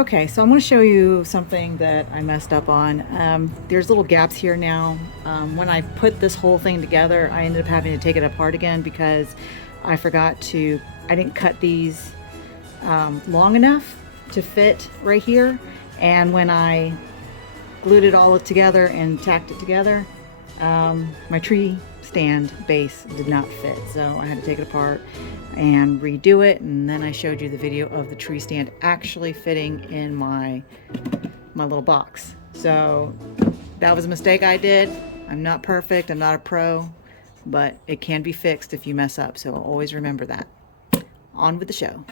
Okay, so I'm going to show you something that I messed up on. There's little gaps here now. When I put this whole thing together, I ended up having to take it apart again because I didn't cut these long enough to fit right here. And when I glued it all together and tacked it together, my tree stand base did not fit, so I had to take it apart and redo it. And then I showed you the video of the tree stand actually fitting in my little box. So that was a mistake I did. I'm not perfect, I'm not a pro, but it can be fixed if you mess up, so always remember that. On with the show.